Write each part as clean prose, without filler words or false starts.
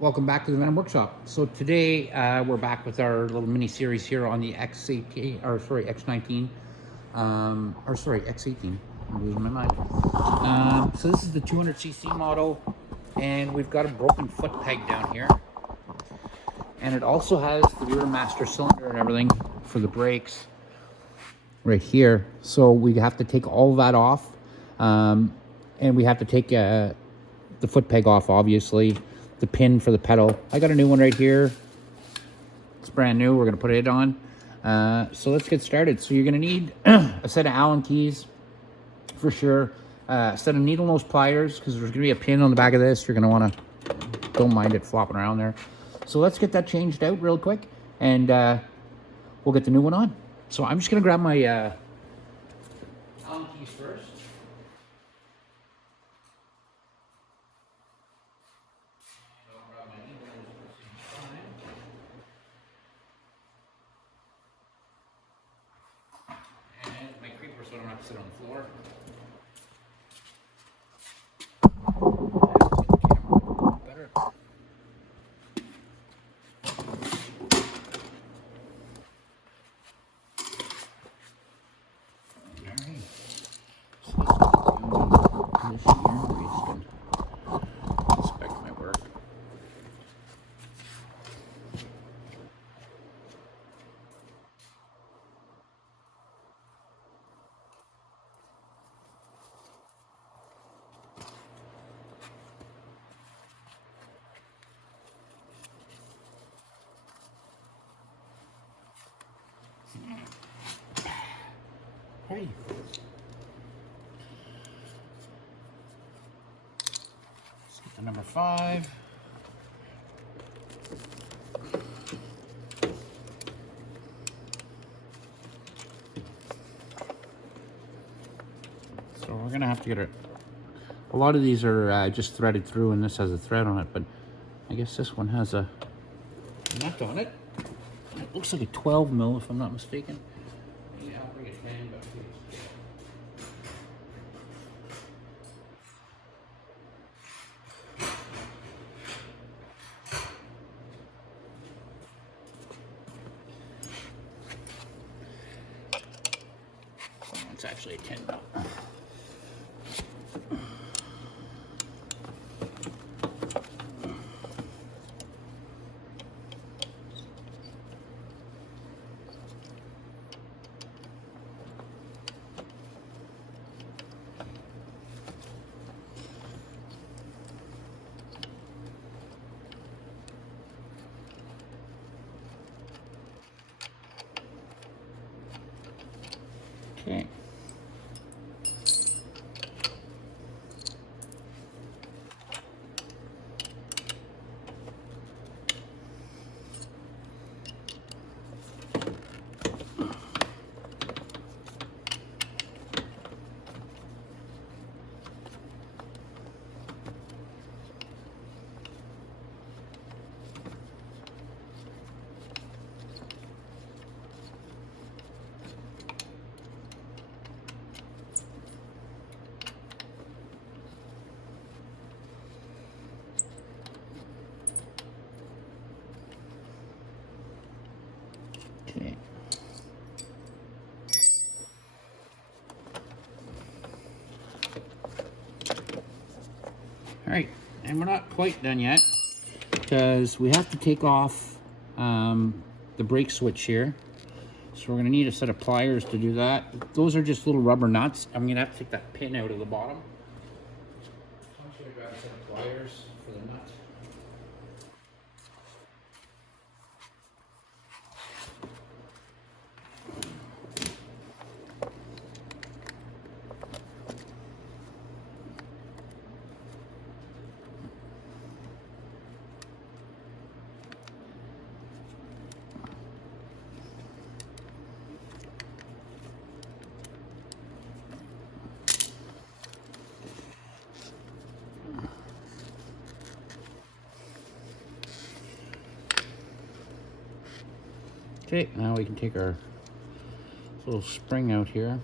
Welcome back to the Venom Workshop. So today we're back with our little mini series here on the X18, or sorry, X19, or sorry, X18. I'm losing my mind. So this is the 200cc model, and we've got a broken foot peg down here, and it also has the rear master cylinder and everything for the brakes right here. So we have to take all of that off, and we have to take the foot peg off, obviously. The pin for the pedal. I got a new one right here. It's brand new. We're going to put it on. So let's get started. So you're going to need a set of Allen keys for sure. A set of needle nose pliers, because there's going to be a pin on the back of this. You're going to want to, don't mind it flopping around there. So let's get that changed out real quick, and we'll get the new one on. So I'm just going to grab my Allen keys first. My creeper, so I don't have to sit on the floor. Better. Inspect my work. Hey. Let's get the number 5. So we're gonna have to get it. A lot of these are just threaded through, and this has a thread on it, but I guess this one has a nut on it. It looks like a 12 mil, if I'm not mistaken. Yeah, I'll bring a 10, but please. It's actually a 10 mil. Okay. Okay. All right, and we're not quite done yet, because we have to take off the brake switch here. So we're gonna need a set of pliers to do that. Those are just little rubber nuts. I'm gonna have to take that pin out of the bottom. So I'm just gonna grab a set of pliers for the nuts. Okay, now we can take our little spring out here.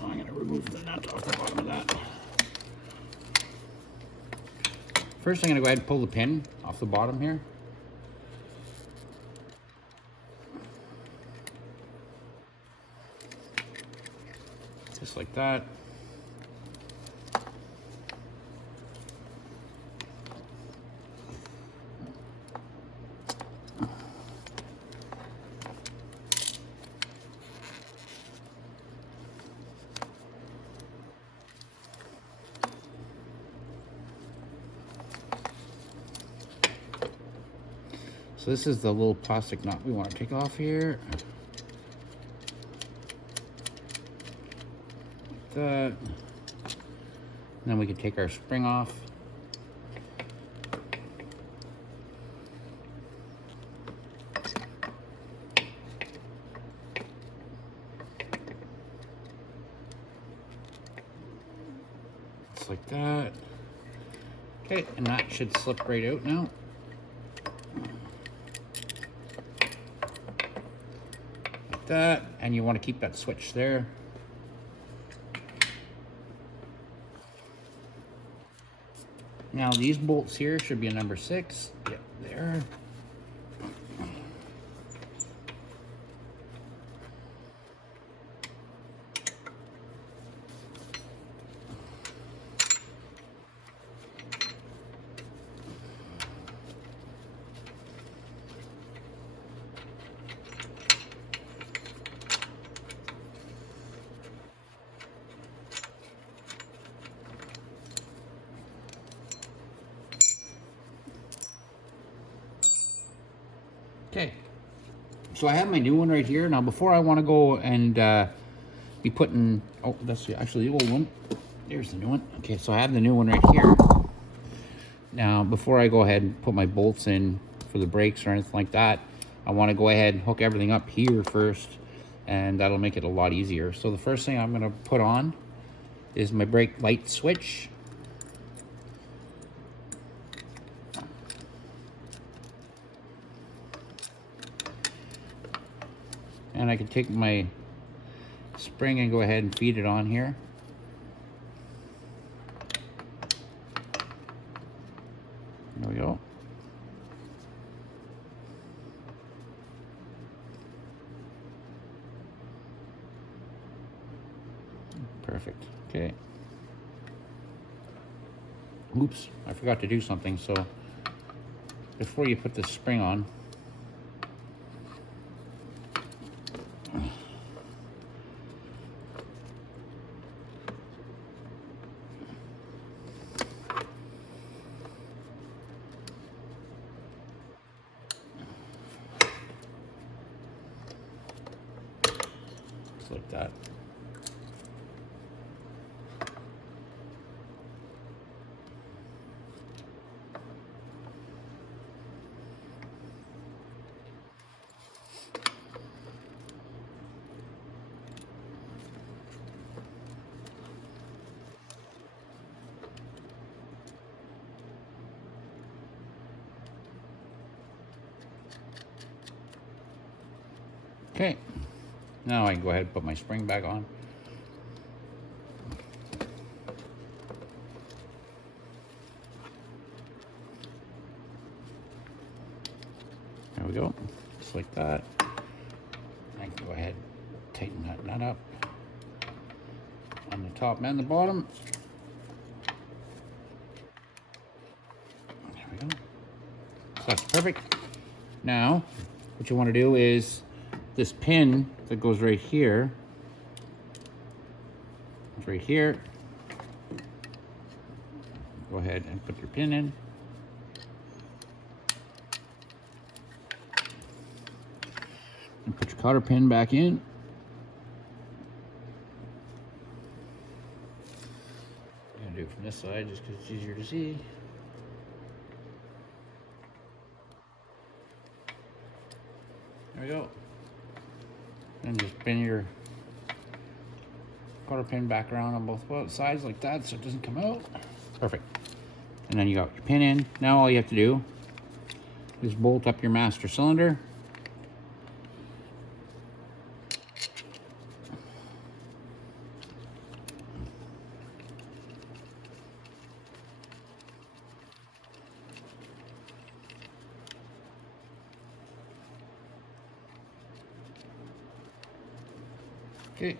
Oh, I'm going to remove the nut off the bottom of that. First, I'm going to go ahead and pull the pin off the bottom here. Just like that. So this is the little plastic nut we want to take off here. Like that. And then we can take our spring off. Just like that. Okay, and that should slip right out now. That, and you want to keep that switch there. Now these bolts here should be a number 6. Yep, there. Okay, so I have my new one right here. Now before I want to go and be putting, oh, that's actually the old one. There's the new one. Okay, so I have the new one right here. Now before I go ahead and put my bolts in for the brakes or anything like that, I want to go ahead and hook everything up here first, and that'll make it a lot easier. So the first thing I'm going to put on is my brake light switch. And I can take my spring and go ahead and feed it on here. There we go. Perfect. Okay. Oops, I forgot to do something. So before you put the spring on, like that. Okay. Now I can go ahead and put my spring back on. There we go, just like that. I can go ahead and tighten that nut up on the top and the bottom. There we go. So that's perfect. Now, what you want to do is this pin that goes right here, it's right here. Go ahead and put your pin in. And put your cotter pin back in. I'm gonna do it from this side just because it's easier to see. There we go. And just pin your cotter pin back around on both sides like that so it doesn't come out. Perfect. And then you got your pin in. Now all you have to do is bolt up your master cylinder. Okay,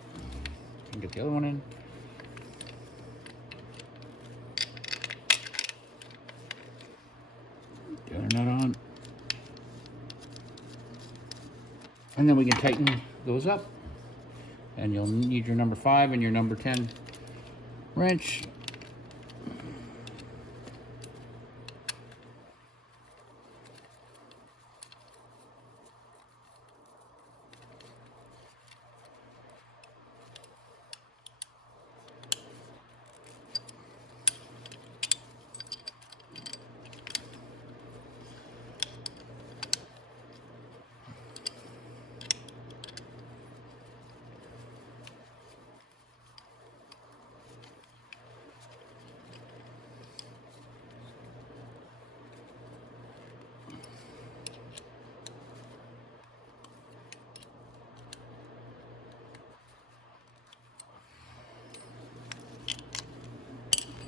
get the other one in. Turn that on. And then we can tighten those up. And you'll need your number 5 and your number 10 wrench.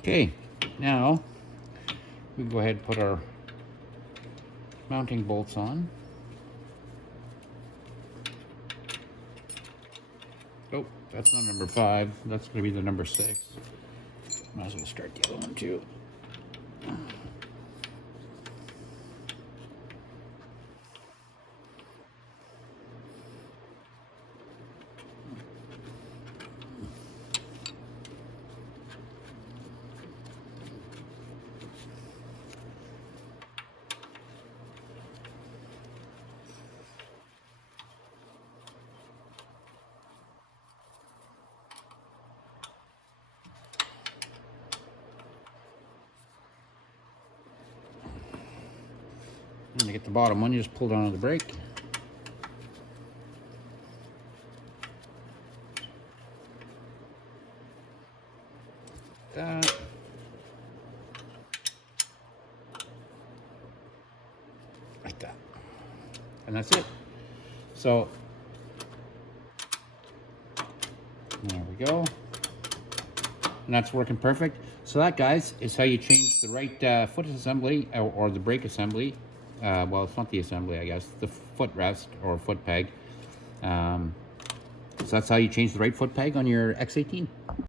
Okay, now we can go ahead and put our mounting bolts on. Oh, that's not number 5. That's going to be the number 6. Might as well start the other one too. And to get the bottom one, you just pull down on the brake. That. Like that. And that's it. So, there we go. And that's working perfect. So that, guys, is how you change the right foot assembly or the brake assembly. Well, it's not the assembly, I guess. The footrest or foot peg. So that's how you change the right foot peg on your X18.